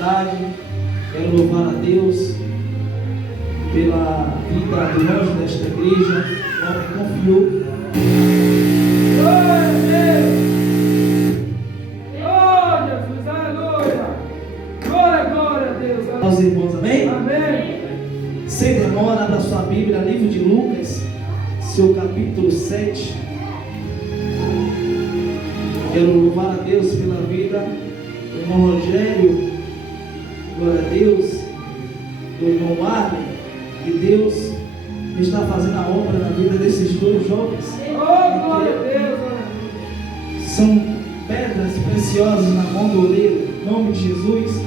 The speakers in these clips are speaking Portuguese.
cidade. Quero louvar a Deus pela vida do anjo desta igreja. O homem confiou. Glória a Deus! Oh, Jesus, aleluia! Glória a Deus! Aos irmãos, amém? Amém! Sem demora, abra sua Bíblia, livro de Lucas, seu capítulo 7. Quero louvar a Deus pela vida do irmão Rogério, glória a Deus, do irmão Marlon, que Deus está fazendo a obra na vida desses dois jovens. Oh, glória a Deus! São pedras preciosas na mão do oleiro, em nome de Jesus.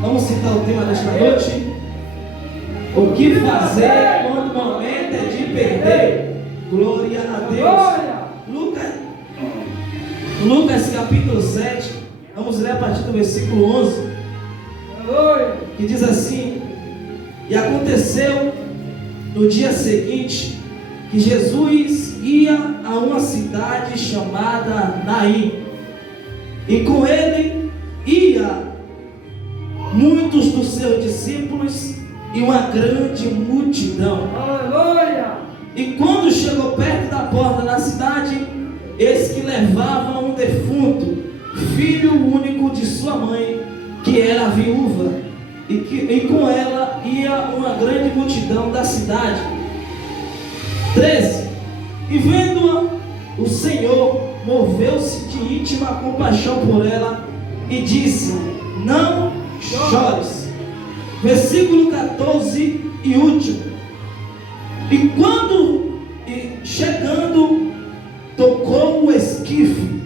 Vamos citar o tema desta noite. O que fazer quando o momento é de perder? Glória a Deus. Lucas capítulo 7, vamos ler a partir do versículo 11, que diz assim: E aconteceu no dia seguinte que Jesus ia a uma cidade chamada Naim, e com ele ia muitos dos seus discípulos e uma grande multidão. Aleluia! E quando chegou perto da porta da cidade, eis que levava um defunto, filho único de sua mãe, que era viúva, e com ela ia uma grande multidão da cidade. 13. E vendo-a, o Senhor moveu-se de íntima compaixão por ela e disse: Não chores. Versículo 14 e último. E quando chegando, tocou o esquife,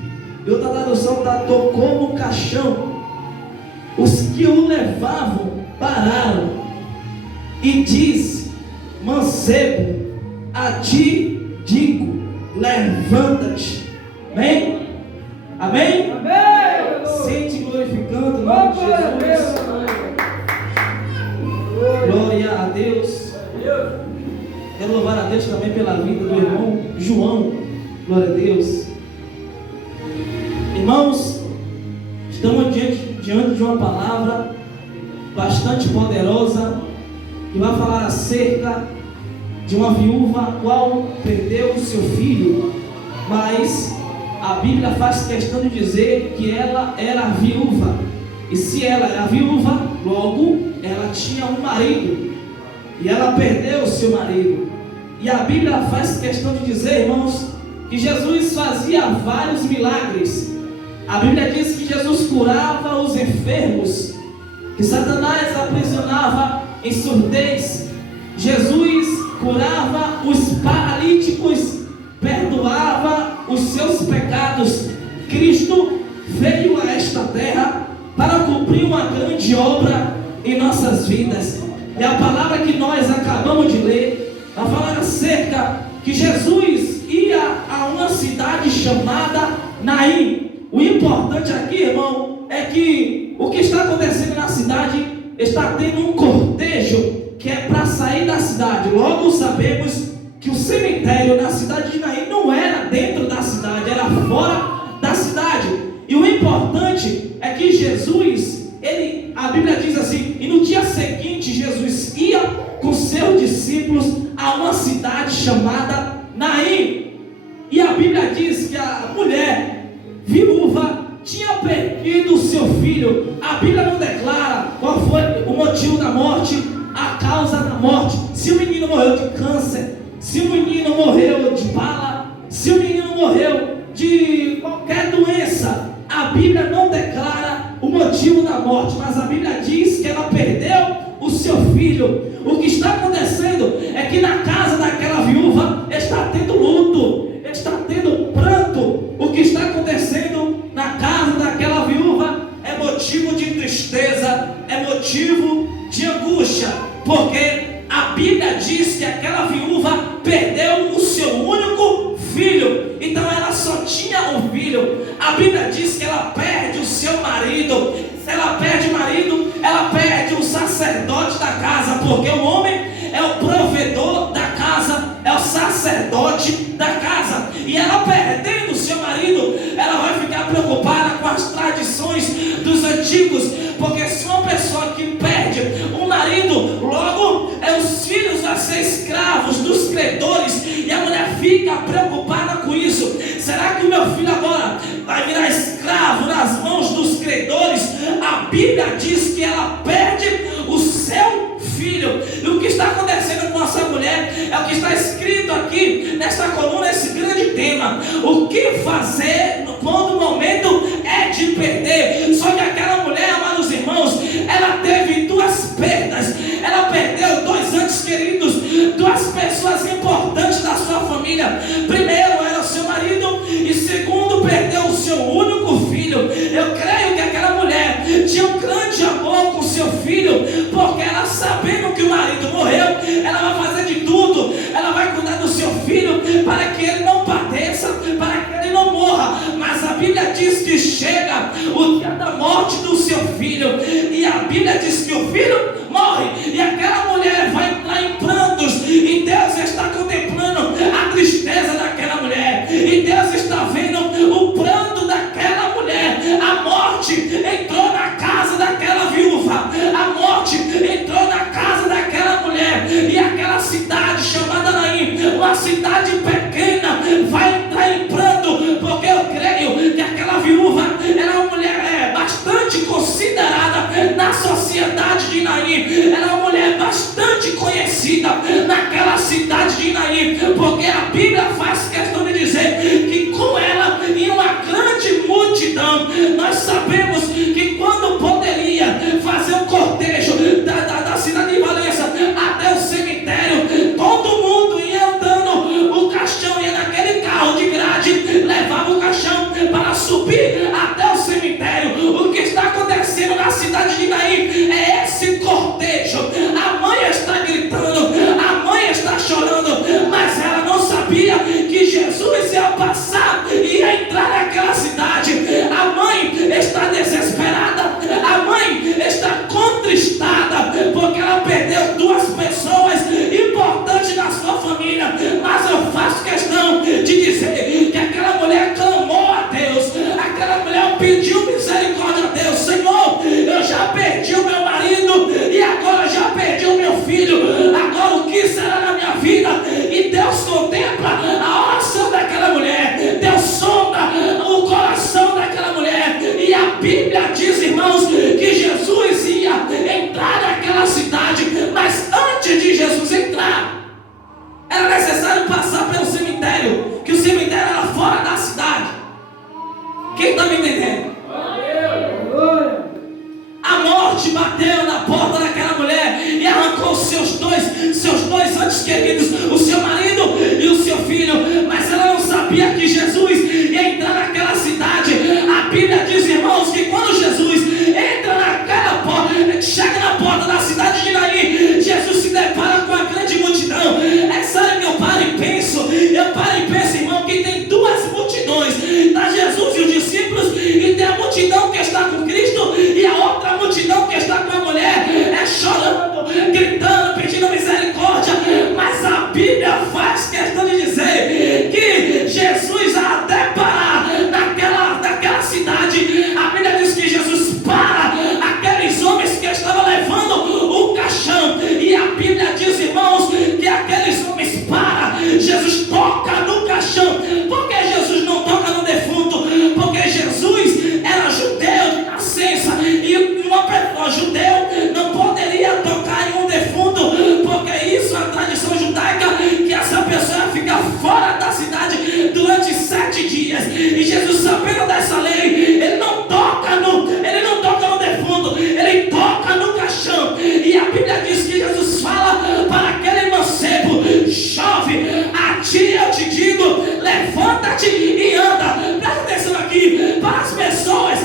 e outra tradução está: tocou no caixão. Os que o levavam pararam e disse: Mancebo, a ti digo, levanta-te. Amém? Amém? Amém! Sente glorificando o nome de Jesus. Glória a Deus. Quero louvar a Deus também pela vida do irmão João. Glória a Deus. Irmãos, estamos diante de uma palavra bastante poderosa, que vai falar acerca de uma viúva a qual perdeu o seu filho, mas a Bíblia faz questão de dizer que ela era viúva, e se ela era viúva, logo ela tinha um marido, e ela perdeu o seu marido. E a Bíblia faz questão de dizer, irmãos, que Jesus fazia vários milagres. A Bíblia diz que Jesus curava os enfermos, que Satanás aprisionava em surdez. Jesus curava os paralíticos, perdoava os seus pecados. Cristo veio a esta terra para cumprir uma grande obra em nossas vidas. E a palavra que nós acabamos de ler vai falar acerca que Jesus ia a uma cidade chamada Naim. O importante aqui, irmão, é que o que está acontecendo na cidade, está tendo um cortejo que é para sair da cidade. Logo sabemos que o cemitério na cidade de Naim não era dentro da cidade, era fora da cidade. E o importante é que Jesus, a Bíblia diz assim: e no dia seguinte Jesus ia com seus discípulos a uma cidade chamada Naim. E a Bíblia diz que a mulher viúva tinha perdido o seu filho. A Bíblia não declara qual foi o motivo da morte, a causa da morte. Se o menino morreu de câncer, se o menino morreu de bala, se o menino morreu de qualquer doença, a Bíblia não declara o motivo da morte, mas a Bíblia diz que ela perdeu o seu filho. O que está acontecendo é que na casa daquela viúva está tendo luto, está tendo pranto. O que está acontecendo na casa daquela viúva é motivo de tristeza, é motivo de angústia, porque a Bíblia diz que aquela viúva perdeu o seu único filho. Então ela só tinha um filho. A Bíblia diz que ela perde o seu marido. Se ela perde o marido, ela perde o sacerdote da casa, porque o homem é o provedor da casa, é o sacerdote da casa. E ela perdendo o seu marido, ela vai ficar preocupada com as tradições dos antigos, porque se uma pessoa fica preocupada com isso. Será que o meu filho agora vai virar escravo nas mãos dos credores? A Bíblia diz que ela perde o seu filho. E o que está acontecendo com essa mulher é o que está escrito aqui nesta coluna, esse grande tema: o que fazer quando o momento é de perder? Só que aquela mulher, amados irmãos, ela teve duas perdas. Ela perdeu 2 entes queridos, 2 pessoas importantes da sua família. Primeiro era o seu marido, e segundo, perdeu o seu único filho. Eu creio que aquela mulher tinha um grande amor com seu filho, porque ela, sabendo que o marido morreu, ela vai fazer de tudo, ela vai cuidar do seu filho para que ele não padeça, para que ele não morra. Mas a Bíblia diz que chega o dia da morte do seu filho, e a Bíblia diz que o filho morre, e aquela mulher vai entrar em prantos, e Deus está contemplando a tristeza daquela mulher, e Deus está vendo o pranto daquela mulher. A morte entrou na casa daquela viúva, a morte entrou na casa daquela mulher, e aquela cidade chamada Naim, uma cidade pequena, vai entrar em pranto, porque eu creio que aquela viúva era uma mulher bastante considerada na sociedade de Naim, era uma mulher bastante conhecida naquela cidade de Naim, porque a Bíblia faz questão de dizer que com ela ia uma grande multidão. Nós sabemos que quando poderia fazer um cortejo da cidade de Valença até o cemitério, todo mundo ia andando, o caixão ia naquele carro de grade, levava o caixão para subir até o cemitério. O que está acontecendo na cidade de Naim é esse cortejo. A mãe está gritando, a mãe está chorando, mas ela não sabia que Jesus ia passar e ia entrar naquela cidade. A mãe está desesperada, a mãe está contristada, porque ela perdeu 2 pessoas importantes na sua família. Mas eu faço questão de dizer que aquela mulher clamou a Deus, aquela mulher pediu misericórdia a Deus. Senhor, eu já perdi o meu marido, e agora já perdi o meu filho, agora o que será na minha vida? E Deus contempla a oração daquela mulher, Deus sonda o coração daquela mulher, e a Bíblia diz, irmãos, que Jesus ia entrar naquela cidade, mas antes de Jesus entrar, era necessário passar pelo cemitério, que o cemitério era fora da cidade. Quem está me entendendo? A morte bateu na porta daquela mulher e arrancou seus dois antes queridos, o seu marido e o seu filho. Mas ela não sabia que Jesus ia entrar naquela cidade. A Bíblia diz, irmãos, que quando Jesus entra naquela porta, chega na porta da cidade de Naim, Jesus se depara com a grande multidão. É sério que eu paro e penso, irmão, que tem 2 multidões. Está Jesus e os discípulos, e tem a multidão que está com Cristo, e a outra multidão que está com a mulher, chorando, gritando, pedindo misericórdia. Mas a Bíblia faz questão de dizer que Jesus, a deparar naquela cidade, a Bíblia diz que Jesus para aqueles homens que estavam levando o caixão, e a Bíblia diz, irmãos, que aqueles homens param. Jesus toca no caixão. Por que Jesus não toca no defunto? Porque Jesus era judeu de nascença, e uma pessoa judeu não poderia tocar em um defunto, porque isso é a tradição judaica, que essa pessoa fica fora da cidade durante 7 dias. E Jesus, sabendo dessa lei, ele não toca no defunto, ele toca no caixão. E a Bíblia diz que Jesus fala para aquele mancebo: chove, a ti eu te digo, levanta-te e anda. Presta atenção aqui, para as pessoas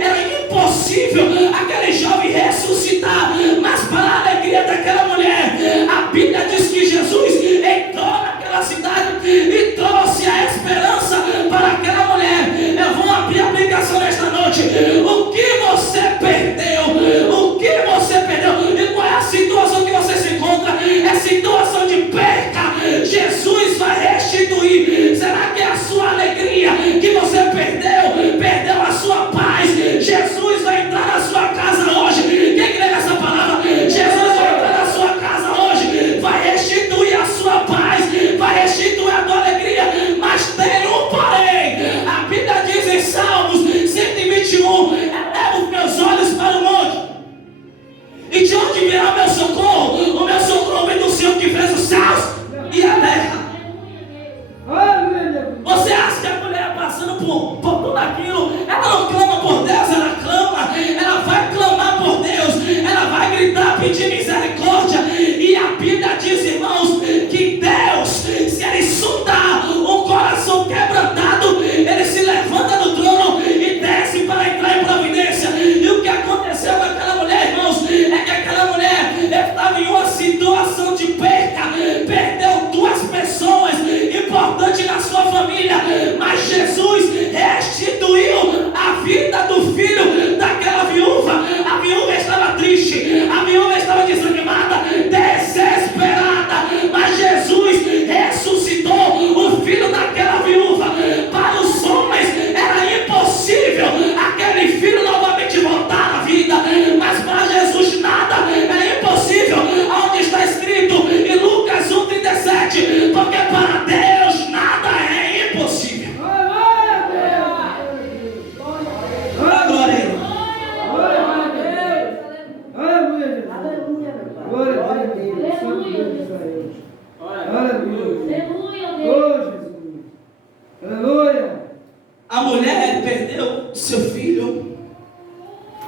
era impossível aquele jovem ressuscitar, mas para a alegria daquela mulher, a Bíblia diz que Jesus entrou naquela cidade e trouxe a esperança para aquela mulher. Eu vou abrir a aplicação nesta noite. O que você perdeu? O que você perdeu? E qual é a situação que você se encontra? É situação de perca. Jesus vai restituir. Será que é a sua alegria que você perdeu a sua paz? Jesus vai entrar na sua casa hoje. Quem crê nessa palavra? Jesus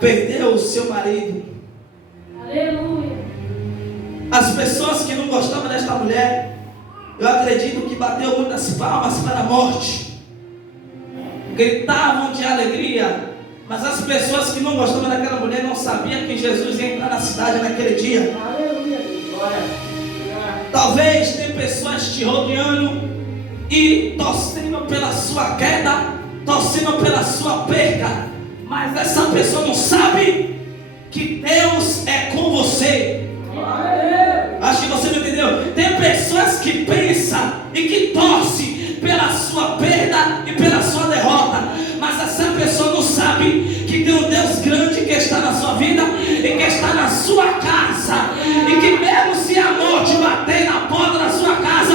perdeu o seu marido. Aleluia. As pessoas que não gostavam desta mulher, eu acredito que bateu muitas palmas para a morte, gritavam de alegria, mas as pessoas que não gostavam daquela mulher não sabiam que Jesus ia entrar na cidade naquele dia. Aleluia. Talvez tem pessoas te rodeando e torcendo pela sua queda, torcendo pela sua perca, mas essa pessoa não sabe que Deus é com você. Acho que você não entendeu. Tem pessoas que pensam e que torcem pela sua perda e pela sua derrota, mas essa pessoa não sabe que tem um Deus grande que está na sua vida e que está na sua casa, e que mesmo se a morte bater na porta da sua casa,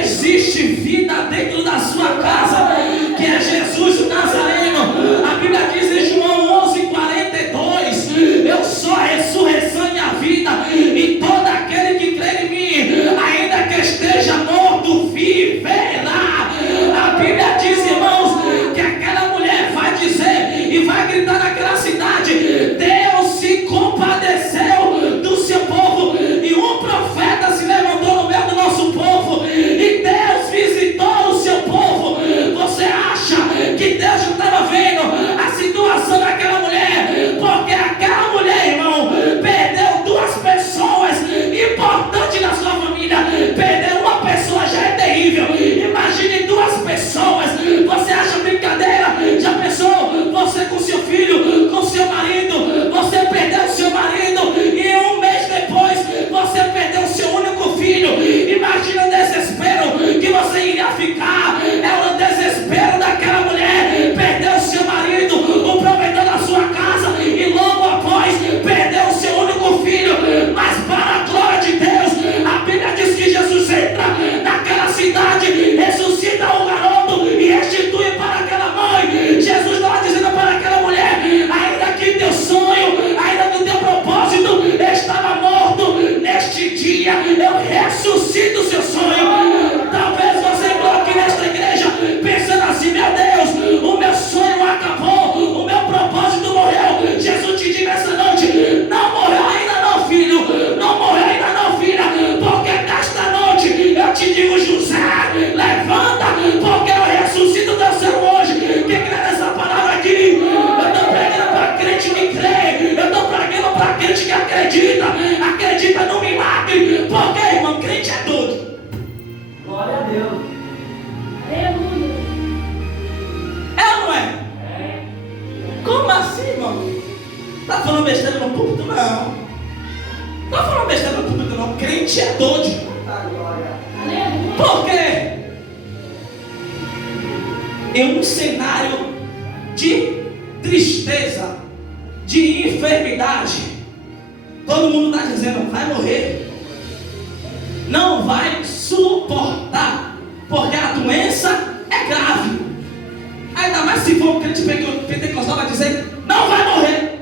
existe vida dentro da sua casa, que é Jesus o Nazareno. A Bíblia diz em João 11:42: eu sou a ressurreição e a vida, e todo aquele que crê em mim, ainda que esteja morto, viverá. A Bíblia diz, irmãos, que aquela mulher vai dizer e vai gritar naquela cidade: Deus se compadeceu do seu povo, e um profeta se levantou no meio do nosso povo, e Deus visitou o seu povo. Você acha que Deus não estava vendo a situação daquela mulher? Porque aquela mulher, irmão, perdeu duas pessoas importantes na sua família. Perder uma pessoa já é terrível, imagine duas pessoas. Você acha brincadeira? Já pensou? Você com seu filho, com seu marido, você perdeu seu marido, e um mês depois você perdeu seu único filho. Imagina o desespero que você iria ficar. É o desespero daquela mulher. Perdeu seu marido, o provedor da sua casa, e logo após perdeu o seu único filho. Mas para a glória de Deus, a Bíblia diz que Jesus entra naquela cidade, ressuscita o garoto e restitui para aquela mãe. Jesus estava dizendo para aquela mulher: ainda que teu sonho, ainda que teu propósito estava morto, neste dia eu ressuscito o seu sonho. Talvez você entrou aqui nesta igreja pensando assim: meu Deus, o meu sonho acabou, o meu propósito morreu. Jesus te diz nessa noite: não morreu ainda não, filho, não morreu ainda não, filha, porque nesta noite eu te digo: José, levanta, porque eu ressuscito teu sonho hoje. Quem crê nessa palavra aqui? Eu estou pregando para crente que crê, eu estou pregando para crente que acredita no milagre, porque, irmão, crente é doido. Glória a Deus. Aleluia. É ou não é? Como assim, irmão? Tá falando besteira no púlpito? Não. Tá falando besteira no púlpito? Não. Crente é doido. Aleluia. Por quê? Em um cenário de tristeza, de enfermidade, todo mundo está dizendo: vai morrer, não vai suportar, porque a doença é grave. Ainda mais se for um crente pentecostal, vai dizer: não vai morrer,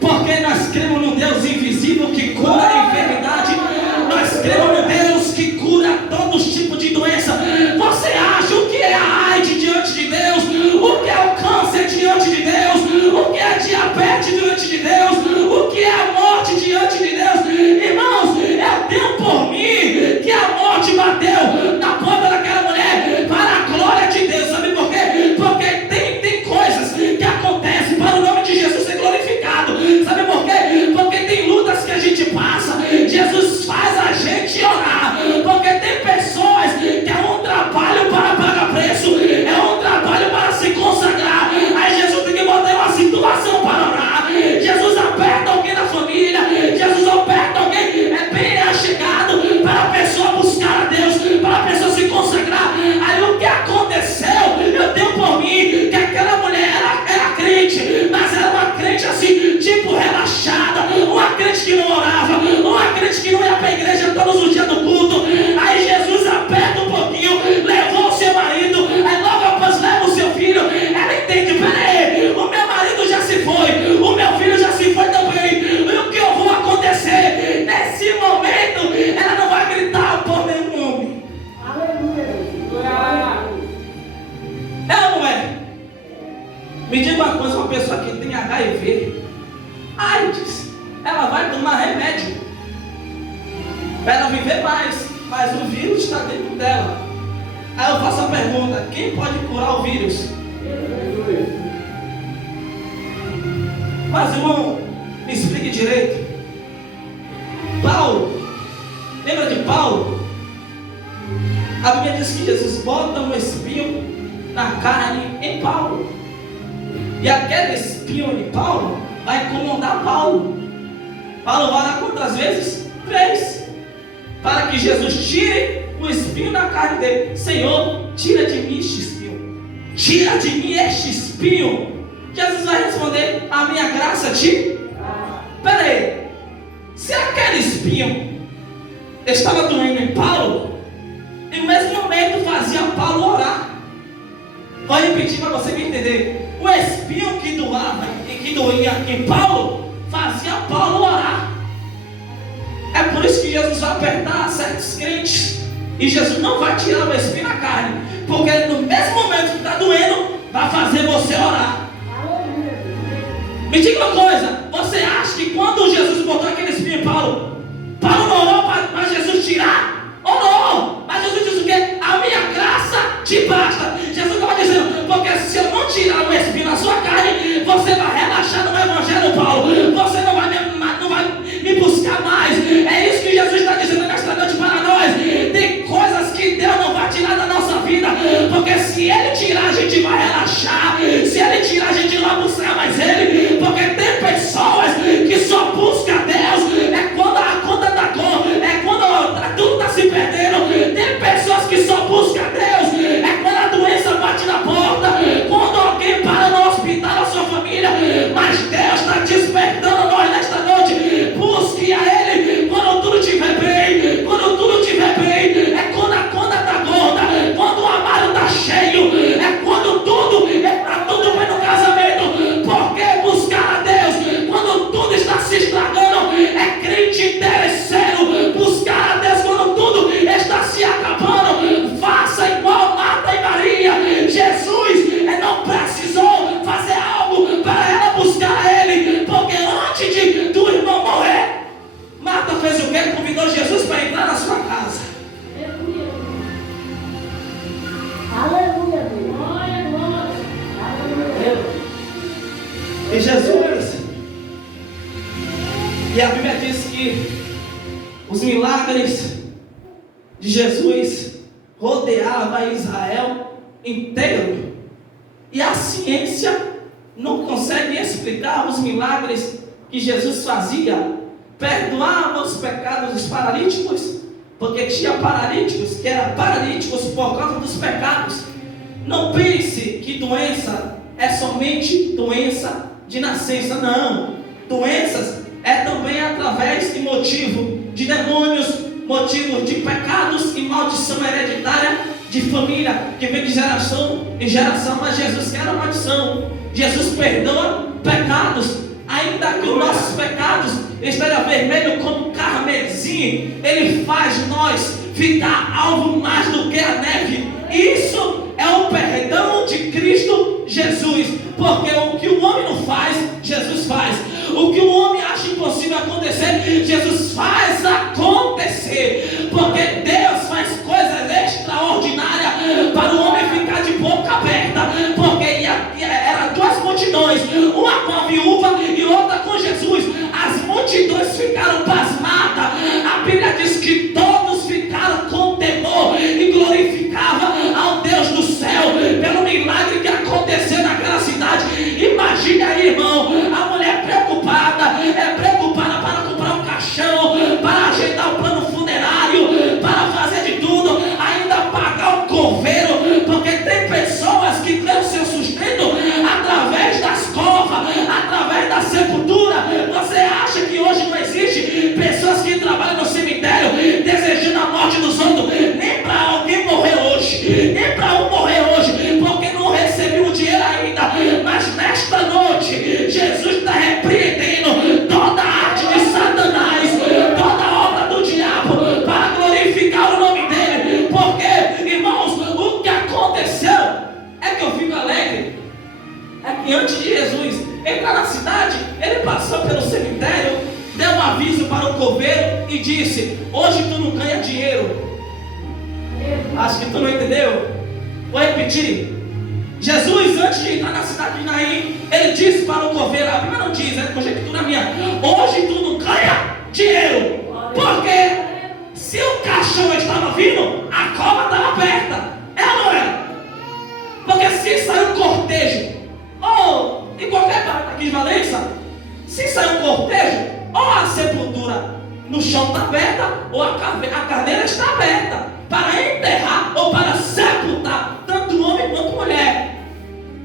porque nós cremos num Deus invisível que cura a enfermidade. Nós cremos num Deus que cura todos os tipos de doença. Você acha o que é a AIDS diante de Deus? O que é o câncer diante de Deus? O que é a diabetes diante de Deus? O que é a morte diante de Deus? Irmãos, eu tenho por mim que a morte bateu na porta daquela mulher para a glória de Deus. Sabe por quê? Porque tem coisas Mas uma pessoa que tem HIV, AIDS, ela vai tomar remédio para ela viver mais, mas o vírus está dentro dela. Aí eu faço a pergunta: quem pode curar o vírus? Mas irmão, me explique direito. Paulo, lembra de Paulo? A Bíblia diz que Jesus bota um espinho na carne em Paulo, e aquele espinho de Paulo vai incomodar Paulo. Paulo vai lá quantas vezes? 3, para que Jesus tire o espinho da carne dele. Senhor, tira de mim este espinho, tira de mim este espinho. Jesus vai responder: a minha graça te... Espera aí, se aquele espinho estava doendo em Paulo, e no mesmo momento fazia Paulo orar. Vou repetir para você me entender. O espinho que doava e que doía em Paulo fazia Paulo orar. É por isso que Jesus vai apertar certos crentes, e Jesus não vai tirar o espinho da carne, porque no mesmo momento que está doendo, vai fazer você orar. Me diga uma coisa: você acha que quando Jesus botou aquele espinho em Paulo, Paulo não orou para Jesus tirar? Orou, mas Jesus disse o quê? A minha graça te basta. Jesus estava dizendo: porque se eu não tirar o espinho da sua carne, você vai relaxar no evangelho, Paulo. Você não vai me buscar mais. É isso que Jesus está dizendo nesta noite para nós. Tem coisas que Deus não vai tirar da nossa vida, porque se Ele tirar, a gente vai relaxar. Se Ele tirar, a gente não vai buscar mais Ele, porque tem pessoas que só buscam Deus é quando a conta está com, é quando tudo está se perdendo. Tem pessoas que só buscam Deus é quando a doença bate na porta, quando alguém para no hospital, a sua família. Mas Deus está despertando nós nesta noite. Busque a Ele quando tudo estiver bem. Quando tudo estiver bem, é quando a conta está gorda, quando o armário está cheio, é quando tudo vai no casamento. Porque buscar a Deus quando tudo está se estragando é crente interesseiro. Buscar a Deus quando tudo está se acabando, faça igual Marta e Maria. Jesus não precisou fazer algo para ela buscar a Ele, porque antes do irmão morrer, Marta fez o quê? Convidou Jesus para entrar na sua casa. Aleluia. Glória, glória. Aleluia. E Jesus, e a Bíblia diz que os milagres de Jesus rodeavam Israel inteiro, e a ciência não consegue explicar os milagres que Jesus fazia. Perdoava os pecados dos paralíticos, porque tinha paralíticos que eram paralíticos por causa dos pecados. Não pense que doença é somente doença de nascença, não. Doenças é também através de motivo de demônios, motivo de pecados e maldição hereditária de família, que vem de geração em geração. Mas Jesus quer a maldição. Jesus perdoa pecados, ainda que os nossos pecados estejam vermelhos como carmesim, Ele faz nós ficar alvo mais do que a neve. Isso é o perdão de Cristo Jesus, porque o que o homem não faz, Jesus faz. O que o homem acha impossível acontecer, Jesus faz acontecer, porque Deus faz coisas extraordinárias para o homem ficar de boca aberta, porque eram duas multidões, uma com a viúva e outra com Jesus. As multidões ficaram pasmadas. A Bíblia diz que todos ficaram com temor e glorificavam ao Deus do céu pelo milagre que aconteceu naquela cidade. Imagine aí, irmão, a mulher preocupada para comprar um caixão, para ajeitar o plano funerário, para fazer de tudo, ainda pagar o coveiro, porque tem pessoas que têm o seu sustento através das covas, através da sepultura. Você acha que hoje não existe pessoas que trabalham no cemitério desejando a morte dos outros? Nem para alguém morrer hoje, nem para um morrer hoje, porque não recebeu o dinheiro ainda. Mas nesta noite, Jesus está repreendendo toda entrar na cidade, ele passou pelo cemitério, deu um aviso para o coveiro e disse: hoje tu não ganha dinheiro. Acho que tu não entendeu. Vou repetir. Jesus, antes de entrar na cidade de Naim, ele disse para o coveiro, a Bíblia não diz, é conjectura minha: hoje tu não ganha dinheiro. Porque se o caixão estava vindo, a cova estava aberta. É ou não é? Porque se sair um cortejo, ou em qualquer parte aqui de Valença, se sair um cortejo, ou a sepultura no chão está aberta, ou a carneira está aberta, para enterrar ou para sepultar tanto homem quanto mulher.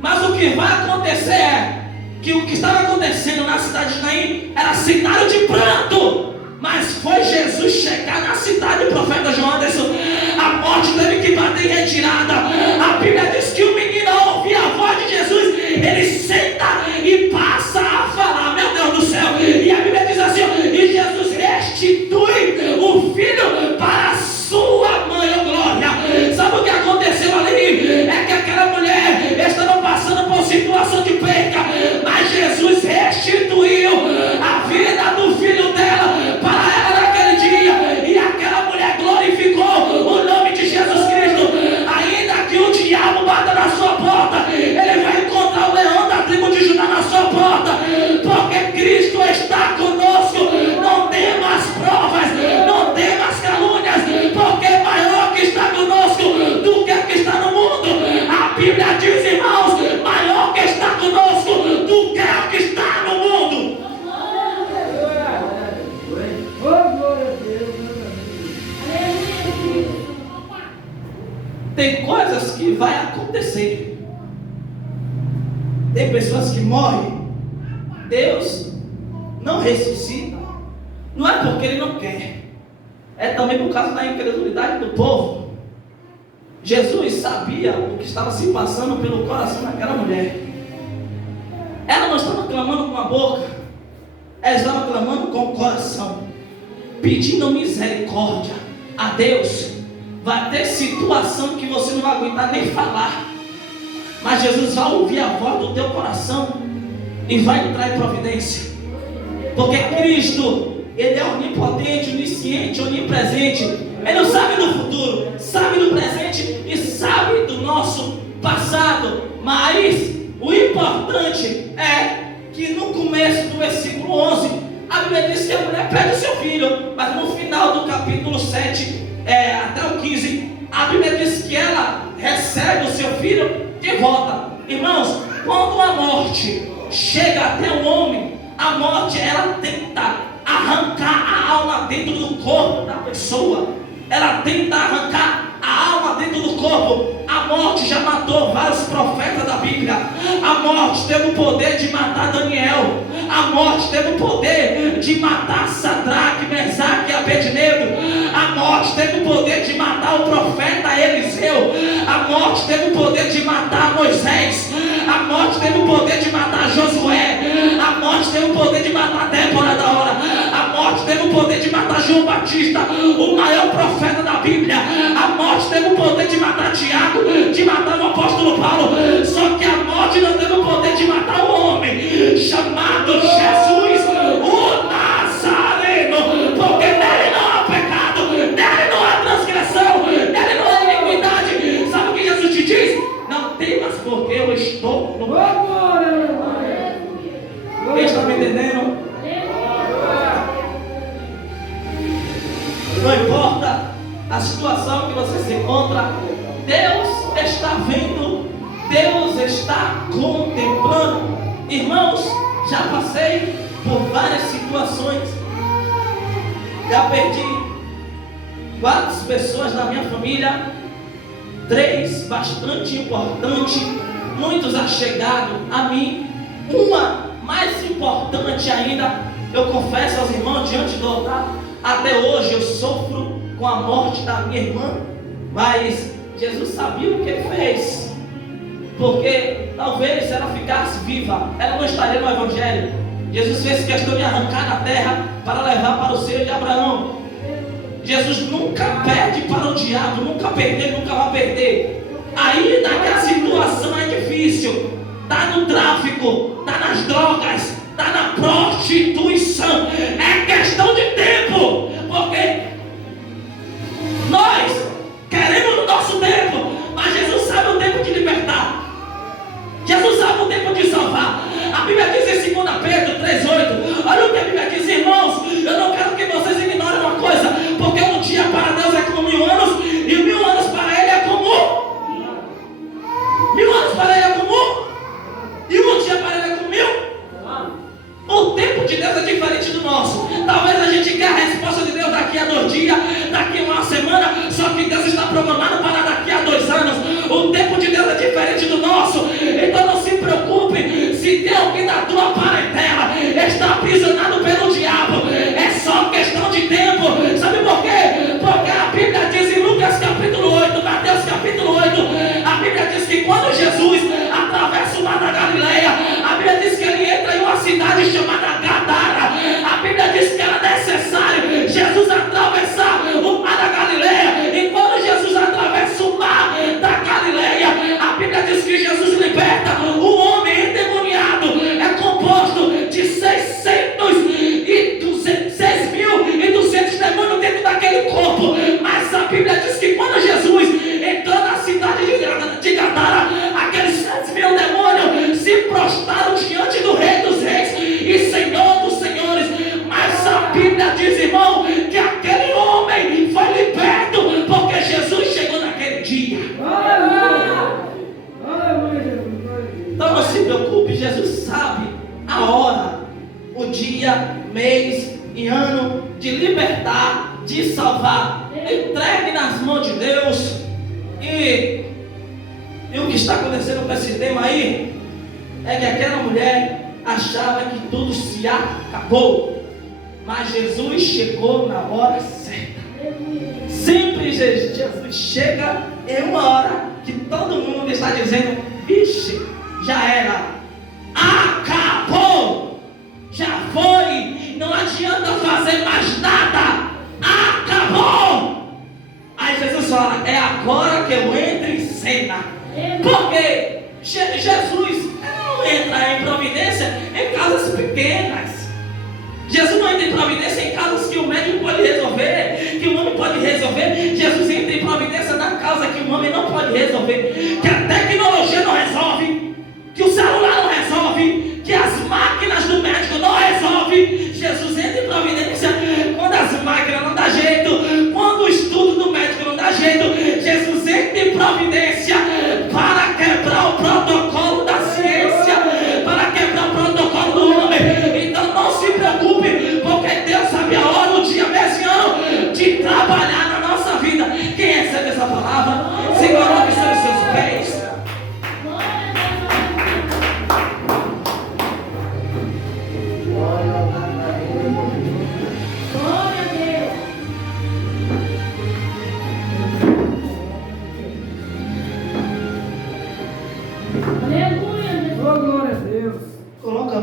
Mas o que vai acontecer é que o que estava acontecendo na cidade de Naim era cenário de pranto. Mas foi Jesus chegar na cidade, o profeta João Anderson, a morte teve que bater em retirada. A Bíblia diz que o menino, ao ouvir a voz de Jesus, ele senta e passa a falar, meu Deus do céu. E a Bíblia diz assim, e Jesus restitui o filho para a sua mãe, oh glória. Sabe o que aconteceu ali? É que aquela mulher estava passando por situação de perca, mas Jesus restituiu a vida do filho dela para ela naquele dia, e aquela mulher glorificou o nome de Jesus Cristo. Ainda que o diabo bata na sua porta, ele vai encontrar o leão da tribo de Judá na sua porta, porque Cristo está conosco. Não temas provas, não temas calúnias, porque maior que está conosco do que está no mundo. A Bíblia diz, irmãos, maior que está conosco do que o que está no mundo. Tem coisas que vai acontecer. Tem pessoas que morrem, Deus não ressuscita. Não é porque Ele não quer, é também por causa da incredulidade do povo. Jesus sabia o que estava se passando pelo coração daquela mulher. Ela não estava clamando com a boca, ela estava clamando com o coração, pedindo misericórdia a Deus. Vai ter situação que você não vai aguentar nem falar, mas Jesus vai ouvir a voz do teu coração e vai entrar em providência. Porque Cristo, Ele é onipotente, onisciente, onipresente. Ele não sabe do futuro, sabe do presente e sabe do nosso passado. Mas o importante é que no começo do versículo 11, a Bíblia diz que a mulher perde o seu filho, mas no final do capítulo 7, até o 15, a Bíblia diz que ela recebe o seu filho de volta. Irmãos, quando a morte chega até o homem, a morte, ela tenta arrancar a alma dentro do corpo da pessoa. Ela tenta arrancar a alma dentro do corpo. A morte já matou vários profetas da Bíblia. A morte teve o poder de matar Daniel. A morte teve o poder de matar Sadraque, Mesaque e Abednego. A morte teve o poder de matar o profeta Eliseu. A morte teve o poder de matar Moisés. A morte teve o poder de matar Josué. A morte teve o poder de matar Débora da hora. A morte teve o poder de matar João Batista, o maior profeta da Bíblia. A morte teve o poder de matar Tiago, de matar o apóstolo Paulo. Só que a morte não teve o poder de matar o homem chamado Jesus, o Nazareno. Porque nele não há pecado, nele não há transgressão, nele não há iniquidade. Sabe o que Jesus te diz? Não temas, porque eu estou no meio. Quem está me entendendo? Não importa a situação que você se encontra, Deus está vendo, Deus está contemplando. Irmãos, já passei por várias situações. Já perdi 4 pessoas da minha família, 3 bastante importantes, muitos achegados a mim. Uma mais importante ainda, eu confesso aos irmãos diante do altar, até hoje eu sofro com a morte da minha irmã, mas Jesus sabia o que Ele fez, porque talvez se ela ficasse viva, ela não estaria no Evangelho. Jesus fez questão de arrancar da terra para levar para o seio de Abraão. Jesus nunca perde para o diabo, nunca perdeu, nunca vai perder. Ainda que a situação é difícil, está no tráfico, está nas drogas, está na prostituição. É questão de tempo, porque nós queremos no nosso tempo, mas Jesus sabe o tempo de libertar. Jesus sabe o tempo de salvar. A Bíblia diz em 2 Pedro 3,8. Olha o que a Bíblia diz, irmãos. Eu não quero que vocês ignorem uma coisa, porque um dia para Deus é como 1000 anos, e 1000 anos para Ele é como 1000 anos para Ele é como e um dia para Ele é como 1000. O tempo de Deus é diferente do nosso. Talvez a gente quer a resposta de Deus daqui a 2 dias, daqui a 1 semana, só que Deus está programado para daqui a 2 anos. O tempo de Deus é diferente do nosso. Então não se preocupe se tem alguém da tua parentela está aprisionado pelo diabo. É só questão de tempo. Sabe por quê? Porque a Bíblia diz em Lucas capítulo 8, Mateus capítulo 8, a Bíblia diz que quando Jesus atravessa o mar da Galileia, a Bíblia diz que ele entra em uma cidade chamada Gadara. A Bíblia diz que era necessário Jesus atravessar o mar da Galileia. E quando Jesus atravessa o mar da Galileia, a Bíblia diz que Jesus liberta o homem endemoniado. É composto de 6.200 demônios dentro daquele corpo. Mas a Bíblia diz que quando Jesus entrou na cidade de Gadara, aqueles 6.000 demônios se prostraram diante do Rei dos Reis e Senhor dos Senhores. Mas a Bíblia diz, irmão, que aquele homem foi liberto porque Jesus chegou naquele dia. Então não se preocupe, Jesus sabe a hora, o dia, mês e ano de libertar, de salvar. Entregue nas mãos de Deus. E o que está acontecendo com esse tema aí é que aquela mulher achava que tudo se acabou, mas Jesus chegou na hora certa. Sempre Jesus chega em uma hora que todo mundo está dizendo: vixe, já era, acabou, já foi, não adianta fazer mais nada, acabou. Aí Jesus fala: é agora que eu entro em cena. Porque Jesus não entra em providência em casas pequenas. Jesus não entra em providência em casos que o médico pode resolver, que o homem pode resolver. Jesus entra em providência na causa que o homem não pode resolver, que a tecnologia não resolve, que o celular não resolve, que as máquinas do médico não resolvem. Jesus entra em providência quando as máquinas não dá jeito, quando o estudo do médico não dá jeito. Jesus entra em providência para quebrar o protocolo da ciência, para quebrar o protocolo do homem. Então não se preocupe, porque Deus sabe a hora, o dia, mês e ano de trabalhar na nossa vida. Quem recebe essa palavra, se coloque sobre seus pés. Aleluia. Oh, glória a Deus. Coloca